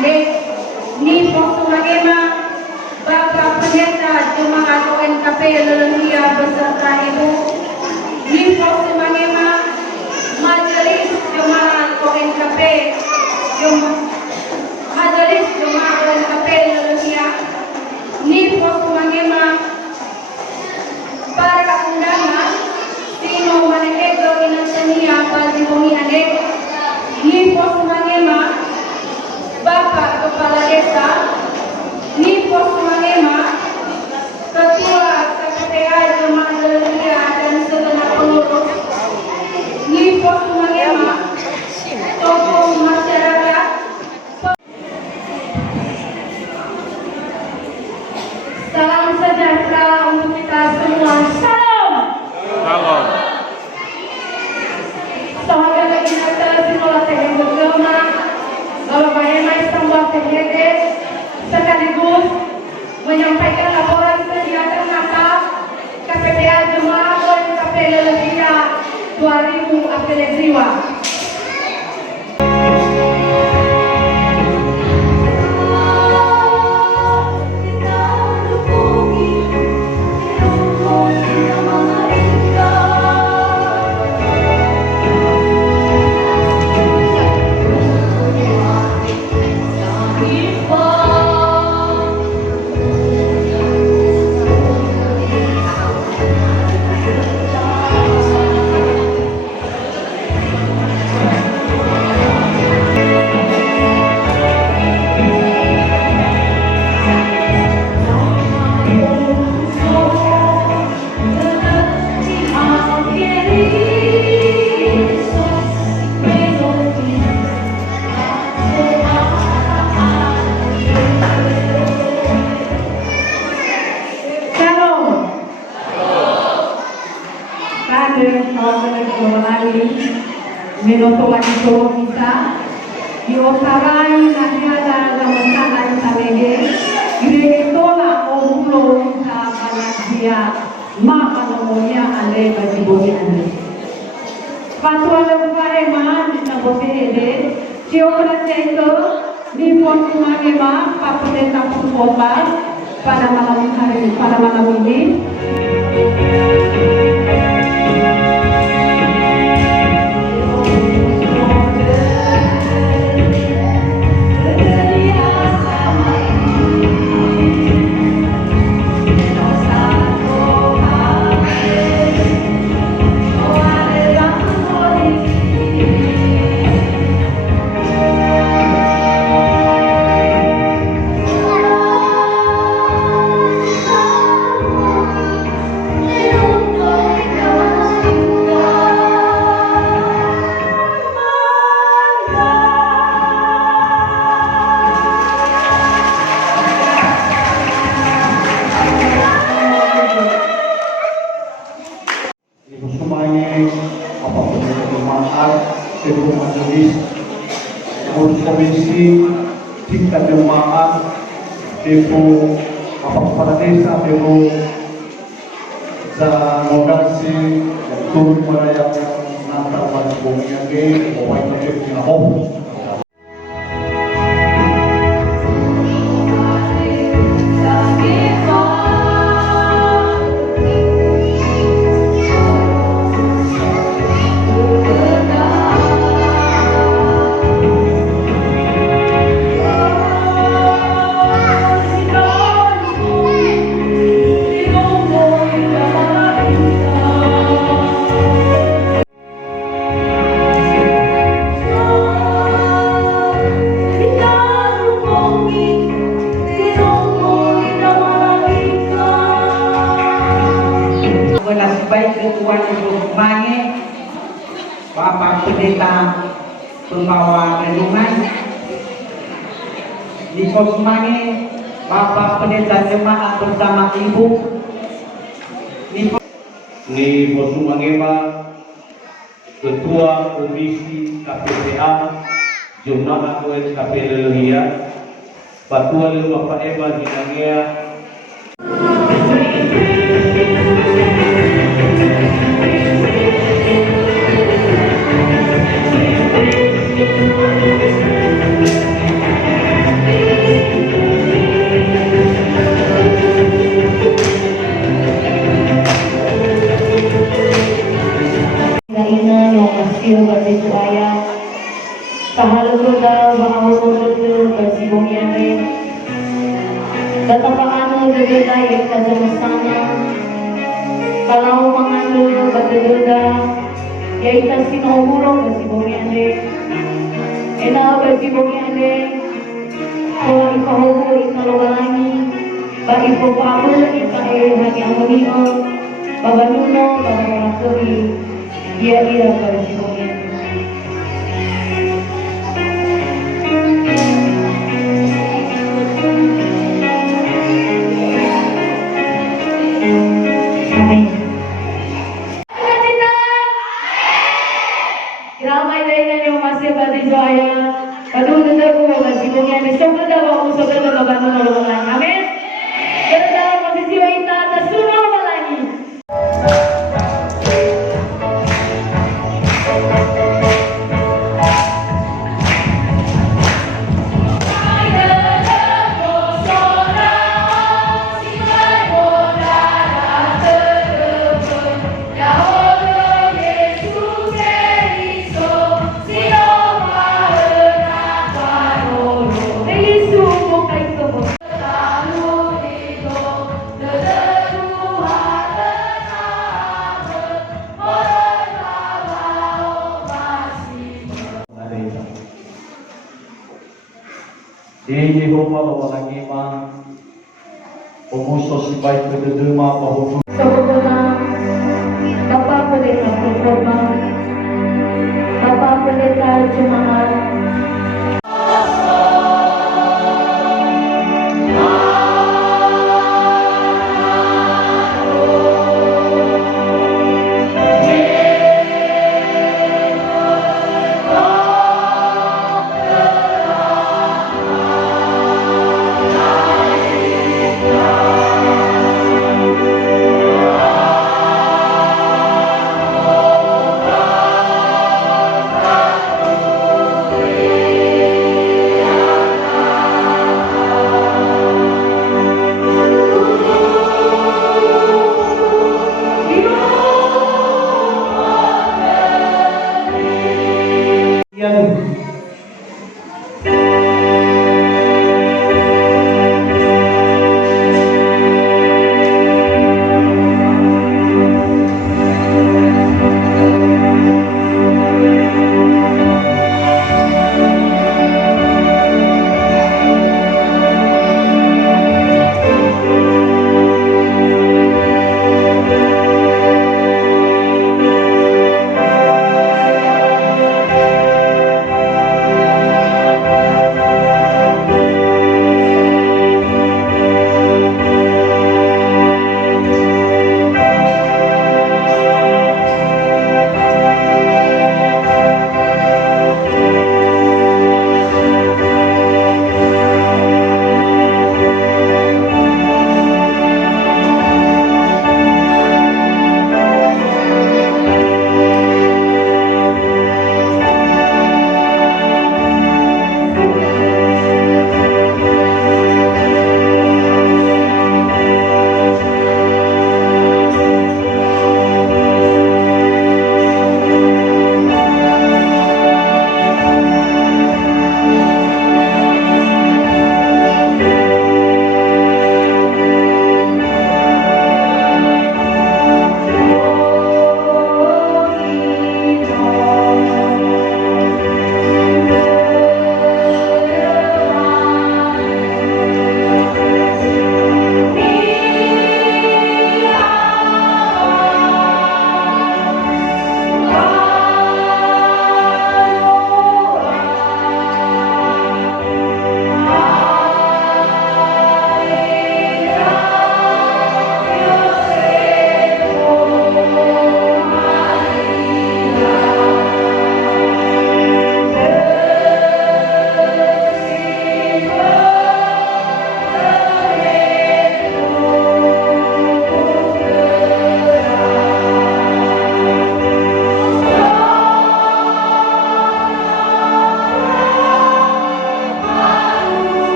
adik ni Postumagema, Bapak Pendeta Jemaat ONKP Lelehia beserta Ibu, ni Postumagema, Majelis Jemaat ONKP, Majelis Jemaat ONKP Lelehia, ni Postumagema, para undangan, sino manehego inasenia bagi bumi adik, ni Postumagema, Bapak Kepala Desa, ni Postumagema, Ketua KPPA Jemaat Lelehia dan segenap pengurus, ni Postumagema, tokoh masyarakat, salam sejahtera untuk kita semua. Salam. Salam. Sahabat lagi nata sinola yang bergema, Bapak Bayamai Sambal THD sekaligus menyampaikan laporan kegiatan Natal KPPA Jemaat ONKP Lelehia 2000 April Jiwa. Minuto lagi turun kita diotarai nahiada gamantanan tanege gire tola omulo ka banyak dia maka nomonya ale bagi bumi ale fatwa lempare man di nabote ede siokra cengko di Postumagema Pendeta Kota pada malam ini. Ketua Majelis Pengurus Komisi Tingkat Jemaat Depo Bapak Kepala Desa Depo Zanodasi yang turut merayakan Natal pada bumi yang Bapak Ibu Kinahov. Baik Ketua Ibu Mange, Bapak Pendeta Pembawa Renungan di Postumagema, Bapak Pendeta Jemaat bersama Ibu Di Postumagema, Ketua Komisi KPPA Jemaat ONKP Lelehia, Patua Bapak Eva Dinangia. Batapaano gagagay kajamasana. Kalau mengandung bata-bata, yaitu sinahurong basi bongi ande. Ena basi bongi ande. Kalau ikahubo ikalogalangi, ba ipopabel ikae hagi amonio, babanuno, babarakuri, iya basi bongi ande. Ramai dari yang masih berjaya, kadang dengar gua masih punya besok kita bawa musuh kita bantu nolong lagi, amin. Kita dalam posisi wanita atas sunnah lagi. Di Yehova bawa lagi mah pemusuh si baik kededema bahwa Sebetulnya Bapak Pendeta Performa, Bapak Pendeta Jemaat,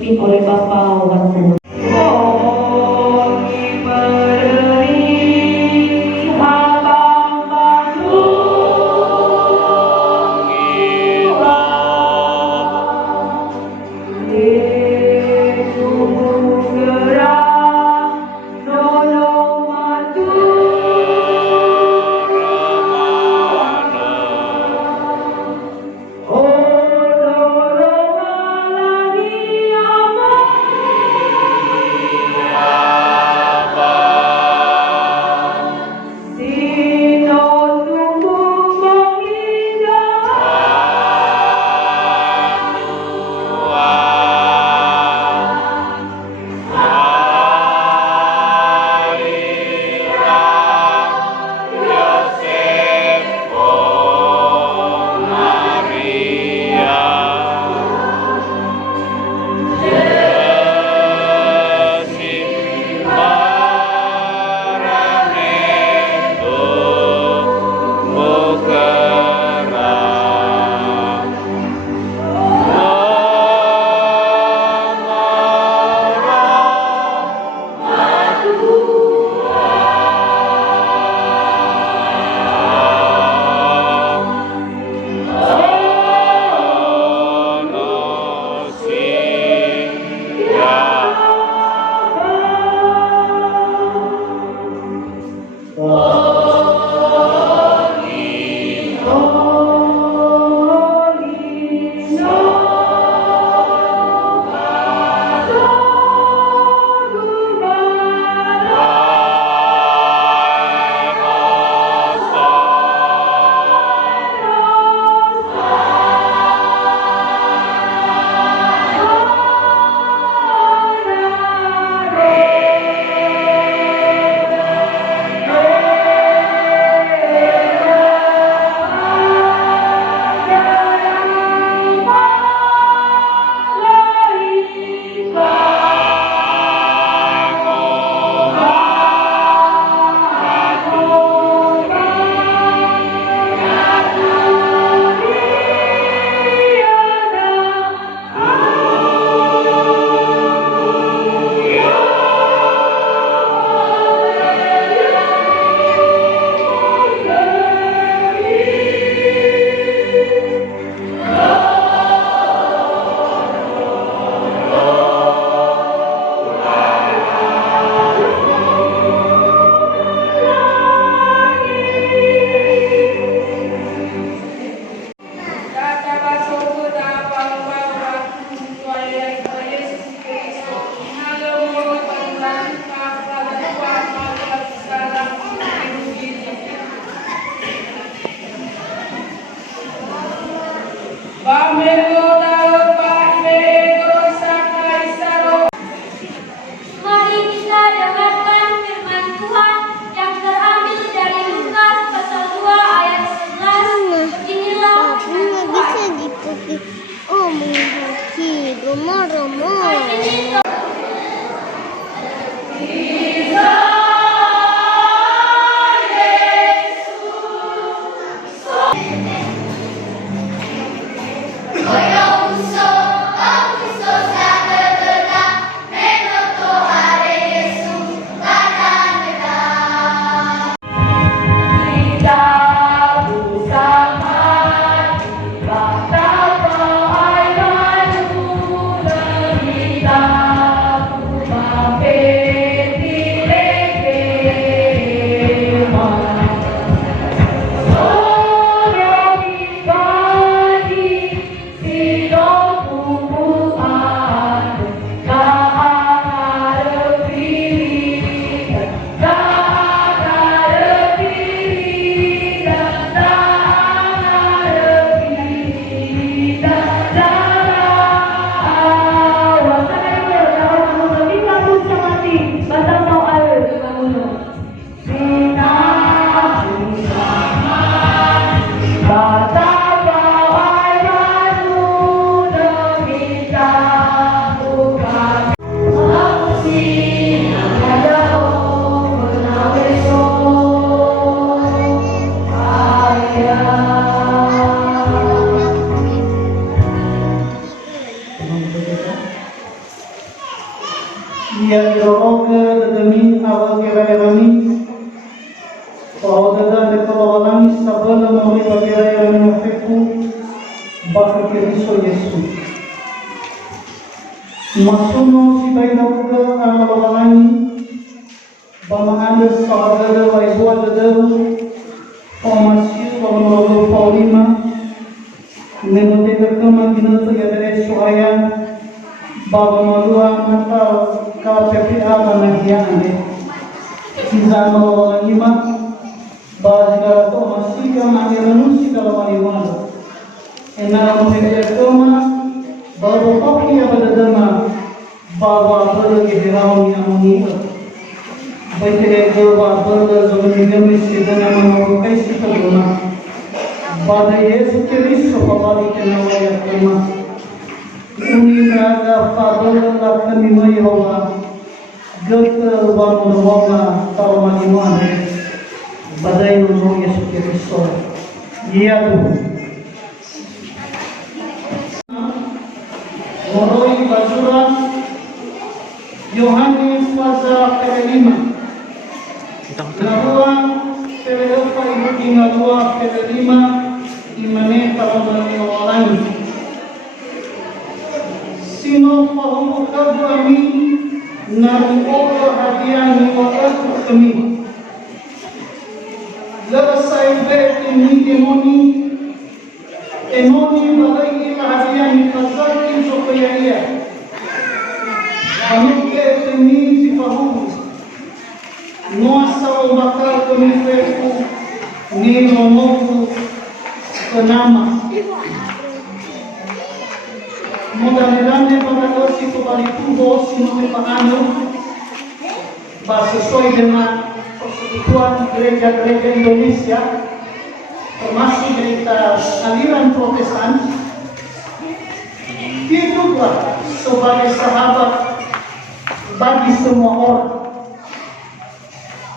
dipimpin oleh Bapak Waktu. Mari kita dengarkan firman Tuhan yang terambil dari Lukas pasal 2 ayat 11. Beginilah firman Tuhan. Oh, menghaki rumah-rumah. Kita Ia iroga demi awal kira-kirani bahwa dalam kekalauan sabana melalui kira-kirani mafeku baka Kristo Yesus. Masuno si bayi dapuga amalawalani bamahandas pagagada wa ibuwa dadaw pamasiyo pamalago paulima nenotega kama ginata yadere suhaya baba malua mata ka PPA manahiane kizama walima bazigara to masika maniranusi kalawaliwana enara mohega kama baba papi abadadama baba balagi hirauni amuniya baitire goba bala zamani gami sidana mano kaisi kaluna bada Yesu Kristo pabali kenawaya kama uni naga fadala lakani mayawa gata wano wama tawani wane badai no Yesu Kristo yadu moroi basura Yohanes pasal 5 Laluan Pelepa ibu ingalua Pelelima imane taramani orang Sino pahumu kabu ami Naruola hadiani wakatu kami Lerasai bet ini demoni balai ila hadiani kazaki sopaya ia Kami ke temi si pahumu Nuasa bakal kemifeku ni nomoku kenama mudah-mudahan pada dosi kembali tubuh sinome paano sesuai dengan persekutuan gereja-gereja Indonesia termasuk gereja aliran Protestan hiduplah sebagai sahabat bagi semua orang.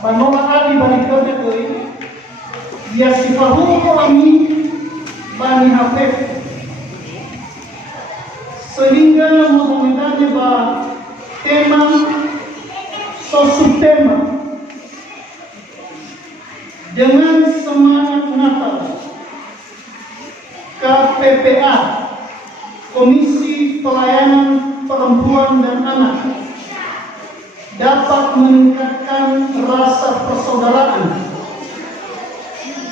Manoma ali balikode koi dia sifahu kami bani hafef sehingga mudah-mudahan ba tema sosutema dengan semangat Natal KPPA Komisi Pelayanan Perempuan dan Anak dapat meningkatkan rasa persaudaraan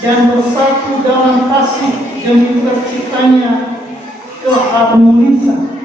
dan bersatu dalam kasih demi terciptanya keharmonisan